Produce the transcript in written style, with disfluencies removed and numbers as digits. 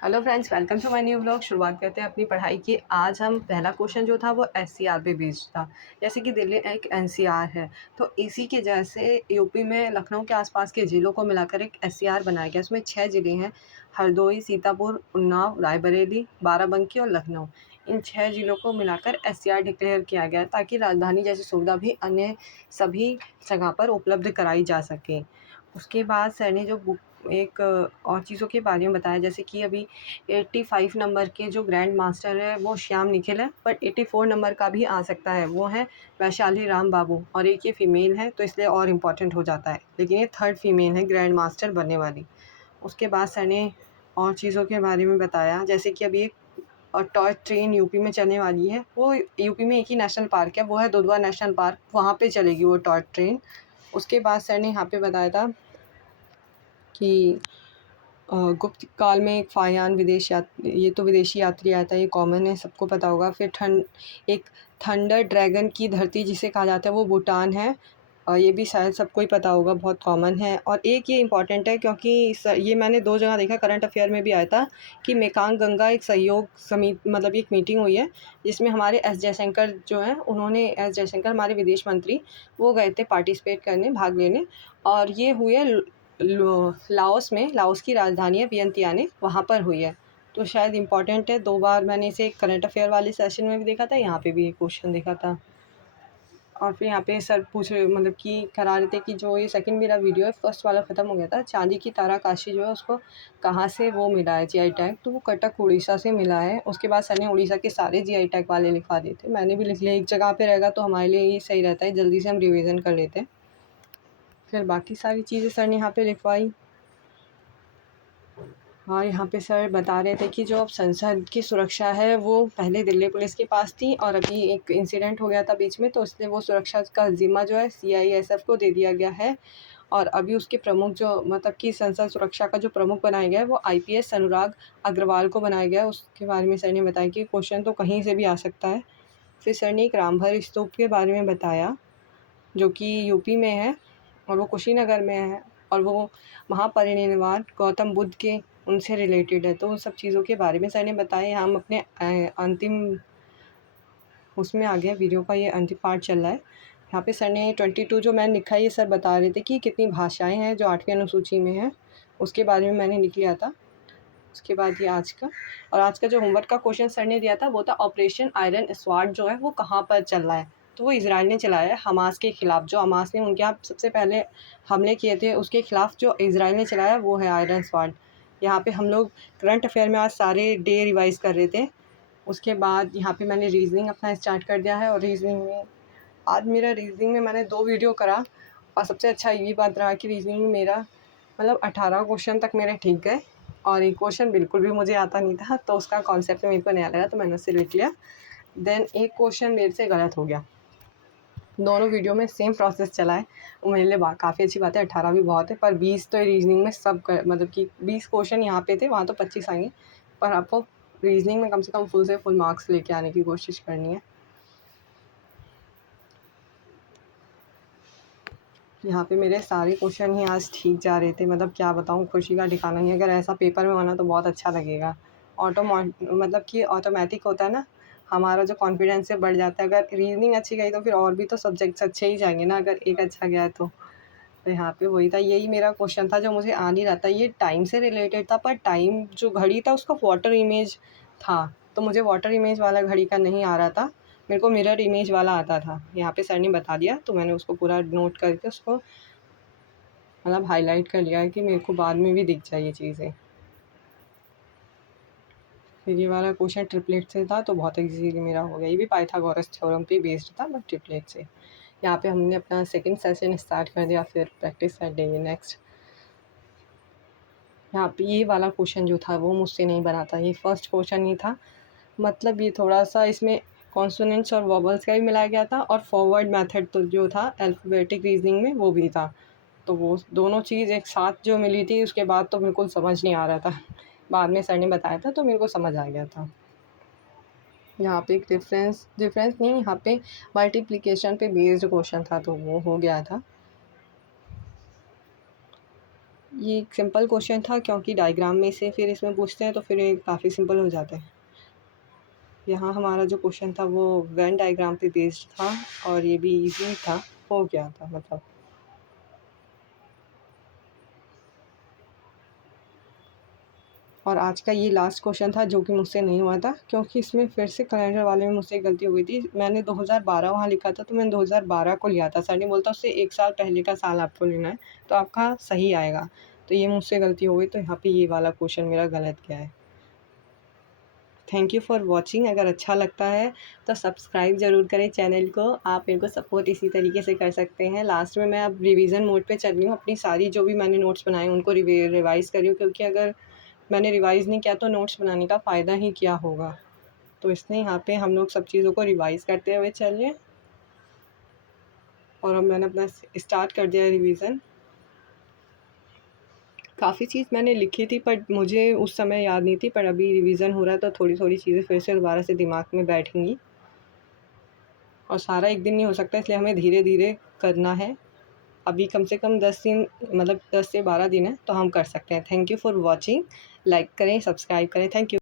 Hello friends, welcome to my new vlog. शुरुआत करते हैं अपनी पढ़ाई की। आज हम पहला क्वेश्चन जो था वो एससीआर पे बेस्ड था। जैसे कि दिल्ली एक एनसीआर है, तो इसी के जैसे यूपी में लखनऊ के आसपास के ज़िलों को मिलाकर एक एससीआर बनाया गया। उसमें 6 ज़िले हैं: हरदोई, सीतापुर, उन्नाव, रायबरेली, बाराबंकी और लखनऊ। इन 6 ज़िलों को मिलाकर एससीआर डिक्लेयर किया गया ताकि राजधानी जैसी सुविधा भी अन्य सभी जगह पर उपलब्ध कराई जा सके। उसके बाद सर ने जो बुक एक और चीज़ों के बारे में बताया, जैसे कि अभी 85 नंबर के जो ग्रैंड मास्टर है वो श्याम निखिल है, बट 84 नंबर का भी आ सकता है, वो है वैशाली राम बाबू, और एक ये फ़ीमेल है तो इसलिए और इम्पोर्टेंट हो जाता है, लेकिन ये थर्ड फीमेल है ग्रैंड मास्टर बनने वाली। उसके बाद सर ने और चीज़ों के बारे में बताया, जैसे कि अभी एक टॉय ट्रेन यूपी में चलने वाली है। वो यूपी में एक ही नेशनल पार्क है, वो है दुधवा नेशनल पार्क, वहाँ पे चलेगी वो टॉय ट्रेन। उसके बाद सर ने यहाँ पे बताया था कि गुप्त काल में एक फ़ाहियान ये तो विदेशी यात्री आया था, ये कॉमन है, सबको पता होगा। फिर एक थंडर ड्रैगन की धरती जिसे कहा जाता है वो भूटान है, और ये भी शायद सबको ही पता होगा, बहुत कॉमन है। और एक ये इम्पॉर्टेंट है क्योंकि ये मैंने 2 जगह देखा, करंट अफेयर में भी आया था कि मेकांग गंगा एक सहयोग समिति, मतलब एक मीटिंग हुई है जिसमें हमारे एस जयशंकर जो हैं, उन्होंने एस जयशंकर हमारे विदेश मंत्री, वो गए थे पार्टिसिपेट करने, भाग लेने। और ये हुई है लाओस में, लाओस की राजधानी है वियंतियाने, वहाँ पर हुई है। तो शायद इम्पॉर्टेंट है, 2 बार मैंने इसे करंट अफेयर वाले सेशन में भी देखा था, यहाँ पे भी एक क्वेश्चन देखा था। और फिर यहाँ पे सर पूछ रहे, मतलब कि करा रहे थे कि जो ये सेकंड मेरा वीडियो है, फर्स्ट वाला ख़त्म हो गया था, चांदी की ताराकाशी जो है उसको कहाँ से वो मिला है जीआई टैग, तो वो कटक उड़ीसा से मिला है। उसके बाद सर ने उड़ीसा के सारे जीआई टैग वाले लिखवा दिए थे, मैंने भी लिख लिया, एक जगह पे रहेगा तो हमारे लिए ये सही रहता है, जल्दी से हम रिविज़न कर लेते हैं। फिर बाकी सारी चीज़ें सर ने यहाँ पे लिखवाई। हाँ, यहाँ पे सर बता रहे थे कि जो अब संसद की सुरक्षा है वो पहले दिल्ली पुलिस के पास थी, और अभी एक इंसिडेंट हो गया था बीच में, तो इसलिए वो सुरक्षा का ज़िम्मा जो है सीआईएसएफ को दे दिया गया है। और अभी उसके प्रमुख जो, मतलब कि संसद सुरक्षा का जो प्रमुख बनाया गया है वो आईपीएस अनुराग अग्रवाल को बनाया गया है। उसके बारे में सर ने बताया कि क्वेश्चन तो कहीं से भी आ सकता है। फिर सर ने एक रामभर स्तूप के बारे में बताया जो कि यूपी में है और वो कुशीनगर में है, और वो महापरिनिर्वाण गौतम बुद्ध के उनसे रिलेटेड है। तो उन सब चीज़ों के बारे में सर ने बताया। हम अपने अंतिम उसमें आ गए, वीडियो का ये अंतिम पार्ट चल रहा है। यहाँ पे सर ने 22 जो मैंने लिखा है, ये सर बता रहे थे कि कितनी भाषाएं हैं जो 8वीं अनुसूची में है, उसके बारे में मैंने लिख लिया था। उसके बाद ये आज का, और आज का जो होमवर्क का क्वेश्चन सर ने दिया था वो था ऑपरेशन आयरन स्वॉर्ड जो है वो कहाँ पर चल रहा है। तो वो इज़राइल ने चलाया है हमास के ख़िलाफ़, जो हमास ने उनके यहाँ सबसे पहले हमले किए थे उसके ख़िलाफ़ जो इज़राइल ने चलाया वो है आयरन स्वॉर्ड। यहाँ पे हम लोग करंट अफेयर में आज सारे डे रिवाइज़ कर रहे थे। उसके बाद यहाँ पे मैंने रीज़निंग अपना स्टार्ट कर दिया है, और रीज़निंग में आज मेरा रीज़निंग में मैंने 2 वीडियो करा, और सबसे अच्छा ये बात रहा कि रीज़निंग में मेरा मतलब 18 क्वेश्चन तक मेरे ठीक गए, और एक क्वेश्चन बिल्कुल भी मुझे आता नहीं था, तो उसका कॉन्सेप्ट मेरे को नया लगा तो मैंने उसे लिख लिया। देन एक क्वेश्चन मेरे से गलत हो गया। दोनों वीडियो में सेम प्रोसेस चला है, वो मेरे लिए काफ़ी अच्छी बात है। 18 भी बहुत है, पर 20 तो रीजनिंग में मतलब कि 20 क्वेश्चन यहाँ पे थे, वहाँ तो 25 आएंगे, पर आपको रीजनिंग में कम से कम फुल से फुल मार्क्स लेके आने की कोशिश करनी है। यहाँ पे मेरे सारे क्वेश्चन ही आज ठीक जा रहे थे, मतलब क्या बताऊँ, खुशी का ठिकाना नहीं। अगर ऐसा पेपर में होना तो बहुत अच्छा लगेगा। मतलब कि ऑटोमेटिक होता है ना, हमारा जो कॉन्फिडेंस है बढ़ जाता है। अगर रीजनिंग अच्छी गई तो फिर और भी तो सब्जेक्ट्स अच्छे ही जाएंगे ना, अगर एक अच्छा गया तो। तो यहाँ पे वही था, यही मेरा क्वेश्चन था जो मुझे आ नहीं रहा था। ये टाइम से रिलेटेड था, पर टाइम जो घड़ी था उसका वाटर इमेज था, तो मुझे वाटर इमेज वाला घड़ी का नहीं आ रहा था, मेरे को मिरर इमेज वाला आता था। यहाँ पे सर ने बता दिया तो मैंने उसको पूरा नोट करके उसको मतलब हाईलाइट कर लिया है कि मेरे को बाद में भी दिख जाए ये चीज़ें। फिर ये वाला क्वेश्चन ट्रिपलेट से था तो बहुत इजीली मेरा हो गया, ये भी पाइथागोरस थ्योरम पे बेस्ड था बट ट्रिपलेट से। यहाँ पे हमने अपना सेकंड सेशन स्टार्ट कर दिया, फिर प्रैक्टिस कर देंगे नेक्स्ट। यहाँ पे ये वाला क्वेश्चन जो था वो मुझसे नहीं बना था, ये फर्स्ट क्वेश्चन ही था। मतलब ये थोड़ा सा इसमें कॉन्सोनेंट्स और वॉवल्स का भी मिलाया गया था, और फॉरवर्ड मेथड तो जो था अल्फ़ाबेटिक रीजनिंग में वो भी था। तो वो दोनों चीज़ एक साथ जो मिली थी उसके बाद तो बिल्कुल समझ नहीं आ रहा था। बाद में सर ने बताया था तो मेरे को समझ आ गया था। यहाँ पे एक डिफरेंस नहीं, यहाँ पे मल्टीप्लिकेशन पे बेस्ड क्वेश्चन था तो वो हो गया था। ये एक सिंपल क्वेश्चन था क्योंकि डायग्राम में से फिर इसमें पूछते हैं तो फिर ये काफ़ी सिंपल हो जाता है। यहाँ हमारा जो क्वेश्चन था वो वेन डायग्राम पे बेस्ड था और ये भी इजी था, हो गया था मतलब। और आज का ये लास्ट क्वेश्चन था जो कि मुझसे नहीं हुआ था क्योंकि इसमें फिर से कैलेंडर वाले में मुझसे गलती हो गई थी। मैंने 2012 वहाँ लिखा था तो मैंने 2012 को लिया था। सर ने बोलता उससे 1 साल पहले का साल आपको लेना है तो आपका सही आएगा। तो ये मुझसे गलती हो गई तो यहाँ पे ये वाला क्वेश्चन मेरा गलत गया है। Thank you for watching. अगर अच्छा लगता है तो सब्सक्राइब ज़रूर करें चैनल को। आप मेरे को सपोर्ट इसी तरीके से कर सकते हैं। लास्ट में मैं अब रिवीजन मोड पे चल रही हूँ। अपनी सारी जो भी मैंने नोट्स बनाए उनको रिवाइज़ कर रही हूँ क्योंकि अगर मैंने रिवाइज़ नहीं किया तो नोट्स बनाने का फ़ायदा ही क्या होगा। तो इसलिए यहाँ पे हम लोग सब चीज़ों को रिवाइज़ करते हुए चलिए। और अब मैंने अपना स्टार्ट कर दिया रिवीजन। काफ़ी चीज़ मैंने लिखी थी पर मुझे उस समय याद नहीं थी, पर अभी रिवीजन हो रहा है तो थोड़ी-थोड़ी चीज़ें फिर से दोबारा से दिमाग में बैठेंगी। और सारा एक दिन नहीं हो सकता इसलिए हमें धीरे-धीरे करना है। अभी कम से कम 10 दिन मतलब 10 से 12 दिन है तो हम कर सकते हैं। Thank you for watching. Like करें, सब्सक्राइब करें। Thank you.